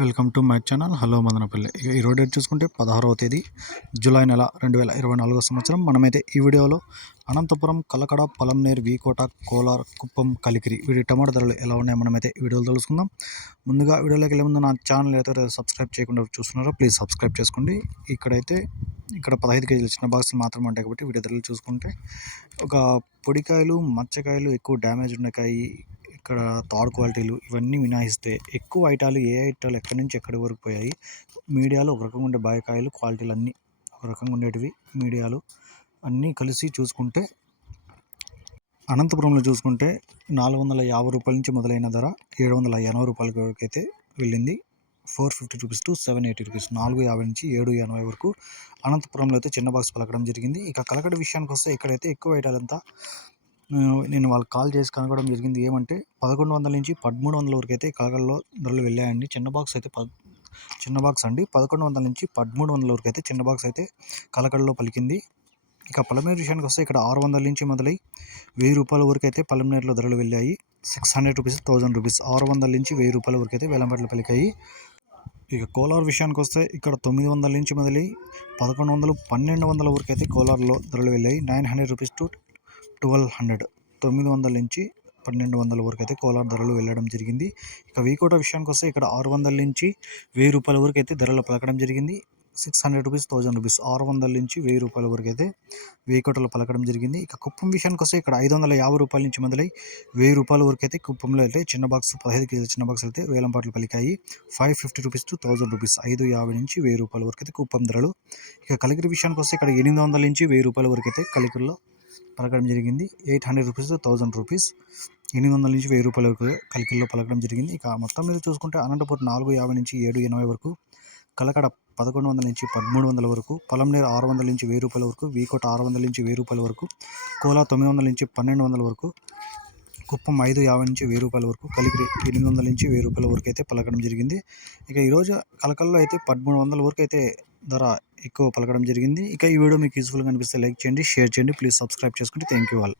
Welcome to my channel. Hello Madanapalle. ఇక ఈ date చూసుకుంటే పదహారవ తేదీ జూలై నెల రెండు వేల ఇరవై నాలుగో సంవత్సరం. మనమైతే ఈ వీడియోలో అనంతపురం కలకడ పలంనేర్ వీకోట కోలార్ కుప్పం కలికిరి వీటి టమాటా ధరలు ఎలా ఉన్నాయో మనమైతే వీడియోలు తెలుసుకుందాం. ముందుగా వీడియోలోకి వెళ్ళే ముందు నా ఛానల్ అయితే సబ్స్క్రైబ్ చేయకుండా చూస్తున్నారో ప్లీజ్ సబ్స్క్రైబ్ చేసుకోండి. ఇక్కడైతే ఇక్కడ పదహైదు కేజీలు చిన్న బాక్సులు మాత్రమే ఉంటాయి కాబట్టి వీటి ధరలు చూసుకుంటే ఒక పొడికాయలు మచ్చకాయలు ఎక్కువ డ్యామేజ్ ఉన్న కాయి ఇక్కడ థర్డ్ క్వాలిటీలు ఇవన్నీ మినాయిస్తే ఎక్కువ ఐటాలు ఏ ఐటాలు ఎక్కడి నుంచి ఎక్కడి వరకు పోయాయి మీడియాలో ఒక రకంగా ఉండే బాయకాయలు క్వాలిటీలు అన్నీ ఒక రకంగా ఉండేటివి మీడియాలు అన్నీ కలిసి చూసుకుంటే అనంతపురంలో చూసుకుంటే నాలుగు వందల యాభై రూపాయల నుంచి మొదలైన ధర ఏడు వందల ఎనభై రూపాయల వరకు అయితే వెళ్ళింది. Four fifty rupees to seven eighty rupees నాలుగు యాభై నుంచి ఏడు ఎనభై వరకు అనంతపురంలో అయితే చిన్న బాక్స్ పలకడం జరిగింది. ఇక కలకడ విషయానికి వస్తే ఇక్కడైతే ఎక్కువ ఐటాలంతా నేను వాళ్ళకి కాల్ చేసి కనుగొనడం జరిగింది ఏమంటే పదకొండు వందల నుంచి పదమూడు వందల వరకు అయితే కాగల్లో ధరలు వెళ్ళాయండి. చిన్న బాక్స్ అయితే ప చిన్న బాక్స్ అండి. పదకొండు వందల నుంచి పదమూడు వందల వరకు అయితే చిన్న బాక్స్ అయితే కలకడలో పలికింది. ఇక పలమనేరు విషయానికి వస్తే ఇక్కడ ఆరు వందల నుంచి మొదలై వెయ్యి రూపాయల వరకు అయితే పలమనేరులో ధరలు వెళ్ళాయి. Six hundred rupees thousand rupees ఆరు వందల నుంచి వెయ్యి రూపాయల వరకు అయితే వేలంపాట్లు పలికాయి. ఇక కోలార్ విషయానికి వస్తే ఇక్కడ తొమ్మిది వందల నుంచి మొదలై పదకొండు వందలు పన్నెండు వందల వరకు అయితే కోలార్లో ధరలు వెళ్ళాయి. Nine hundred rupees to twelve hundred తొమ్మిది వందల నుంచి పన్నెండు వందల వరకు అయితే కోలార్ ధరలు వెళ్ళడం జరిగింది. ఇక వీకోట విషయానికి వస్తే ఇక్కడ ఆరు వందల నుంచి వెయ్యి రూపాయల వరకు అయితే ధరలు పలకడం జరిగింది. Six hundred rupees thousand rupees ఆరు వందల నుంచి వెయ్యి రూపాయల వరకు అయితే వెయ్యి కోటలు పలకడం జరిగింది. ఇక కుప్పం విషయానికి వస్తే ఇక్కడ ఐదు వందల యాభై రూపాయల నుంచి మొదలై వెయ్యి రూపాయల వరకు అయితే కుప్పంలో అయితే చిన్న బాక్స్ పదహైదు కేజీల చిన్న బాక్స్ అయితే వేలం పాటలు పలికాయి. Five fifty rupees to thousand rupees ఐదు యాభై నుంచి వెయ్యి రూపాయల వరకు అయితే కుప్పం ధరలు. ఇక కలిగిరి విషయానికి వస్తే ఇక్కడ ఎనిమిది వందల నుంచి వెయ్యి రూపాయల వరకు అయితే కలిగిరిలో పలకడం జరిగింది. Eight hundred rupees thousand rupees. ఎనిమిది వందల నుంచి వెయ్యి రూపాయల వరకు కలికిల్లో పలకడం జరిగింది. ఇక మొత్తం మీద చూసుకుంటే అనంతపురం నాలుగు యాభై నుంచి ఏడు ఎనభై వరకు కలకడ పదకొండు వందల నుంచి పదమూడు వందల వరకు పొలంనేరు ఆరు వందల నుంచి వెయ్యి రూపాయల వరకు వీకోట ఆరు వందల నుంచి వెయ్యి రూపాయల వరకు కోలా తొమ్మిది వందల నుంచి పన్నెండు వందల వరకు కుప్పం ఐదు యాభై నుంచి వెయ్యి రూపాయల వరకు కలిగిరి ఎనిమిది వందల నుంచి వెయ్యి రూపాయల వరకు అయితే పలకడం జరిగింది. ఇక ఈరోజు కలకల్లో అయితే పదమూడు వందల వరకు అయితే ధర ఎక్కువ పలకడం జరిగింది. ఇక ఈ వీడియో మీకు యూస్ఫుల్గా అనిపిస్తే లైక్ చేయండి షేర్ చేయండి. ప్లీజ్ సబ్స్క్రైబ్ చేసుకోండి థ్యాంక్ యూ ఆల్